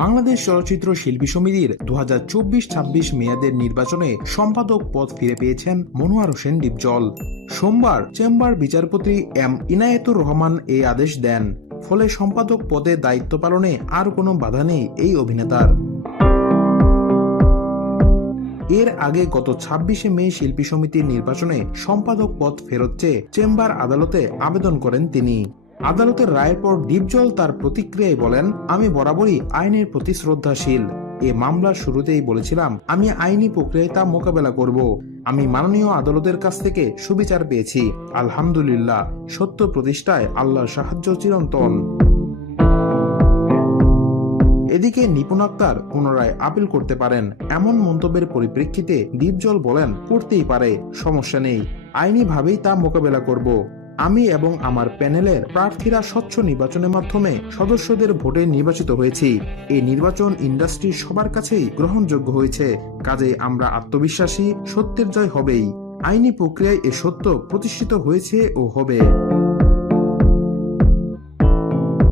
বাংলাদেশ চলচ্চিত্র শিল্পী সমিতির 2024-26 মেয়াদের নির্বাচনে সম্পাদক পদ ফিরে পেয়েছেন মনোয়ার হোসেন ডিপজল। সোমবার চেম্বার বিচারপতি এম ইনায়েতুর রহমান এই আদেশ দেন। ফলে সম্পাদক পদে দায়িত্ব পালনে আর কোনো বাধা নেই এই অভিনেতার। এর আগে গত 26শে মে শিল্পী সমিতির নির্বাচনে সম্পাদক পদ ফেরত চেয়ে চেম্বার আদালতে আবেদন করেন তিনি। আদালতের রায়ের পর ডিপজল তার প্রতিক্রিয়ায় বলেন, আমি বরাবরই আইনের প্রতি শ্রদ্ধাশীল। এ মামলার শুরুতেই বলেছিলাম আমি আইনি প্রক্রিয়ায় তা মোকাবেলা করব। আমি মাননীয় আদালতের কাছ থেকে সুবিচার পেয়েছি। আলহামদুলিল্লাহ, সত্য প্রতিষ্ঠায় আল্লাহর সাহায্য চিরন্তন। এদিকে নিপুণ আক্তার পুনরায় আপিল করতে পারেন এমন মন্তব্যের পরিপ্রেক্ষিতে ডিপজল বলেন, করতেই পারে, সমস্যা নেই, আইনিভাবেই তা মোকাবেলা করব। আমি এবং আমার প্যানেলের প্রার্থীরা স্বচ্ছ নির্বাচনের মাধ্যমে সদস্যদের ভোটে নির্বাচিত হয়েছি। এই নির্বাচন ইন্ডাস্ট্রির সবার কাছেই গ্রহণযোগ্য হয়েছে। কাজেই আমরা আত্মবিশ্বাসী সত্যের জয় হবেই। আইনি প্রক্রিয়ায় এ সত্য প্রতিষ্ঠিত হয়েছে ও হবে।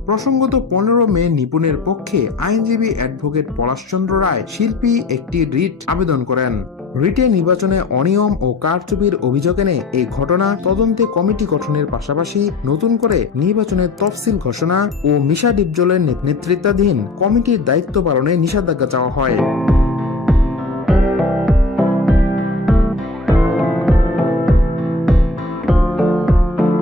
প্রসঙ্গত 15 মে নিপুণের পক্ষে আইনজীবী অ্যাডভোকেট পলাশচন্দ্র রায় শিল্পী একটি রিট আবেদন করেন। রিটে নির্বাচনে অনিয়ম ও কারচুপির অভিযোগ এনে এই ঘটনা তদন্তে কমিটি গঠনের পাশাপাশি নতুন করে নির্বাচনের তফসিল ঘোষণা ও মিশা ডিপজলের নেতৃত্বাধীন কমিটির দায়িত্ব পালনে নিষেধাজ্ঞা চাওয়া হয়।